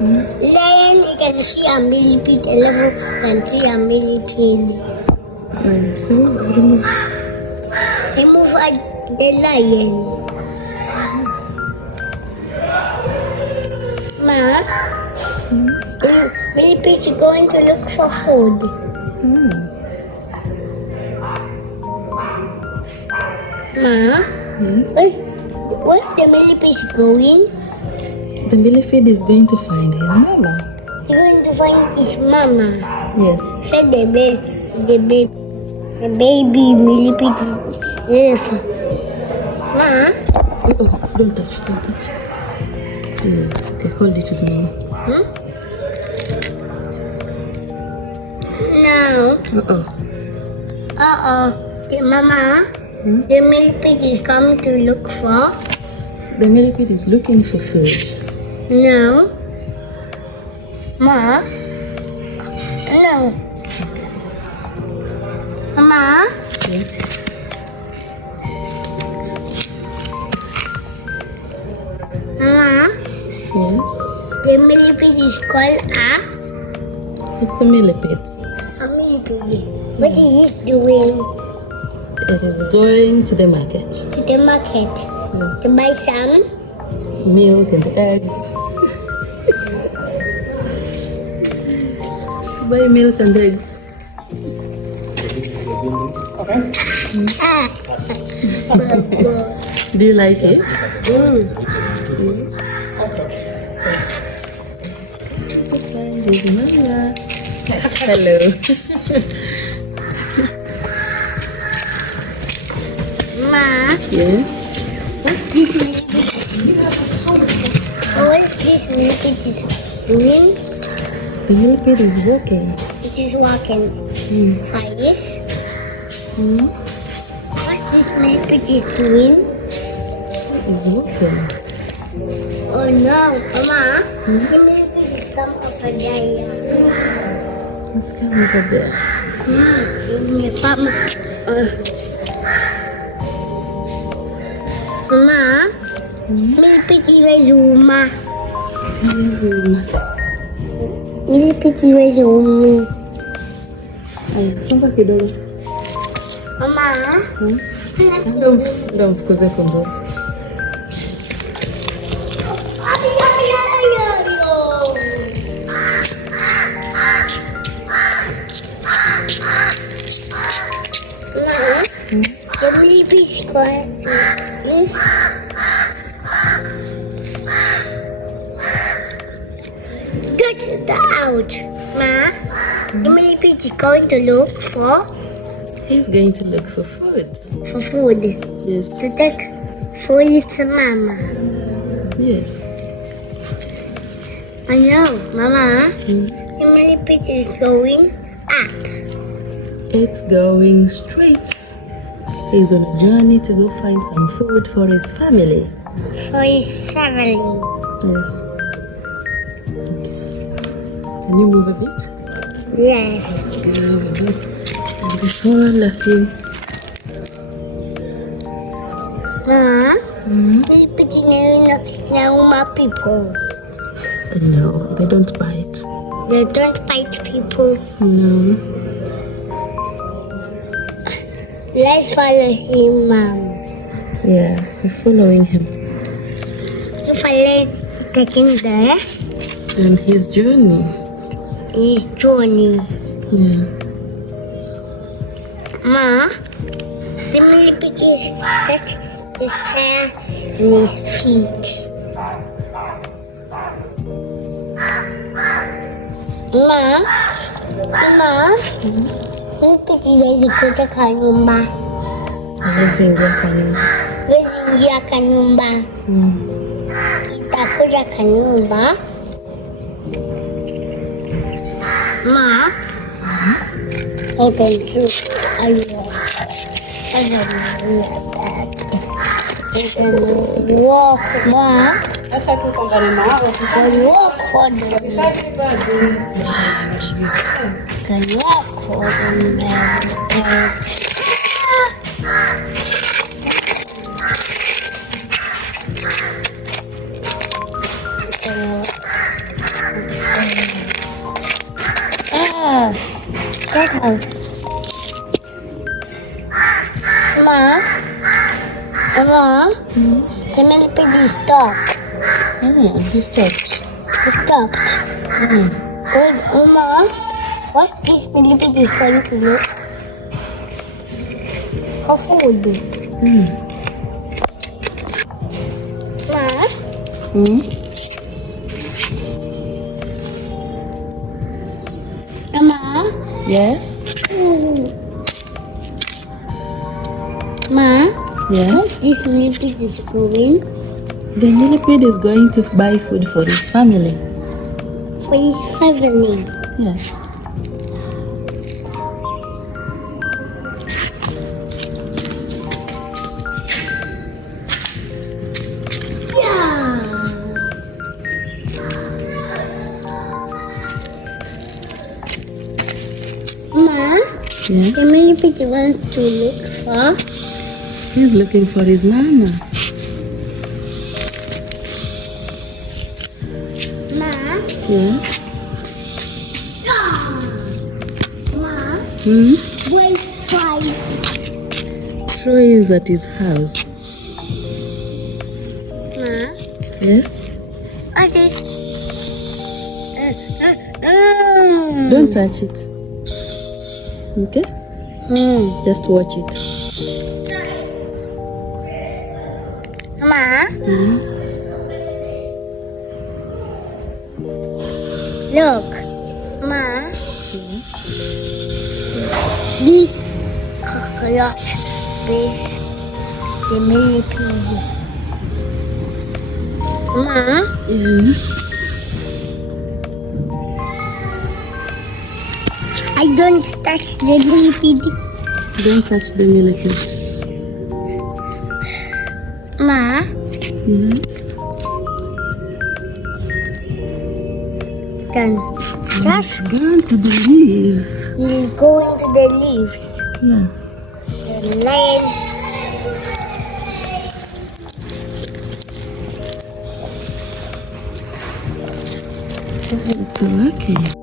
Lion, you can see a millipede. Elephant, you can see a millipede. Remove. Remove the lion. Ma, the millipede is going to look for food. Ma, Yes. where's the millipede going? The millipede is going to find his mama. He's going to find his mama. Yes. Show the baby millipede is Ma, Don't touch. Please. Okay, hold it with me. now. The mama, the millipede is coming to look for. The millipede is looking for food. No. Ma. No. Mama. Yes. Mama. Yes. The millipede is called It's a millipede. a millipede. What is it doing? It is going to the market. To the market to buy some. Milk and eggs. To buy milk and eggs. Do you like it? Hello. Ma, Yes. what's this millipede? What's this millipede is doing? The millipede is walking. It is walking. Yes. What this millipede is doing? It's walking. Oh no, Mama. The millipede is come over there. Let's come over there. My farm. Mama. Millipede is Zuma. Millipede is Zuma. Songa kidogo. Mama. Ndio mfukuze kondoo. The millipede is going. Get it out, Ma. The millipede is going to look for He's going to look for food. food. Yes. To take for his mama. Yes. I know, Mama. The millipede is going up. It's going straight. He's on a journey to go find some food for his family. For his family. Yes. Can you move a bit? Yes. Follow him. Ma, millipede nauma people. No, they don't bite. They don't bite people. No. Let's follow him, Mom. Yeah, we're following him If I taking there, on his journey. his journey. Yeah. Ma, the millipede is touch his hair and his feet. Ma, millipede is kuja kwa nyumba. Hawezi ingia kwa nyumba. Wezi ingia kwa nyumba. Itakuja kwa nyumba. Ma, I can do. I can walk, Ma. Acha tu pambane nao. I can walk for them. Can walk for them. house. Mama, the millipede is stopped. He stopped. It stopped. Mama, what's this millipede is going to look? For food. Mama, Yes. Ma, Yes. what's this millipede is going? The millipede is going to buy food for his family. For his family. Yes. Yeah. Ma, Yes. the millipede wants to look for. He's looking for his mama. Ma, Yes. Ma, where's Troy? Troy is at his house. Ma, Yes. what is? Don't touch it. Okay? Just watch it. Ma, look. Ma, Yes. this cockroach is the millipede. Ma, Yes. I don't touch the millipede. Don't touch the millipede. Ma, Yes. then just Gone to the leaves. you go into the leaves. Yeah. The lion. It's lucky.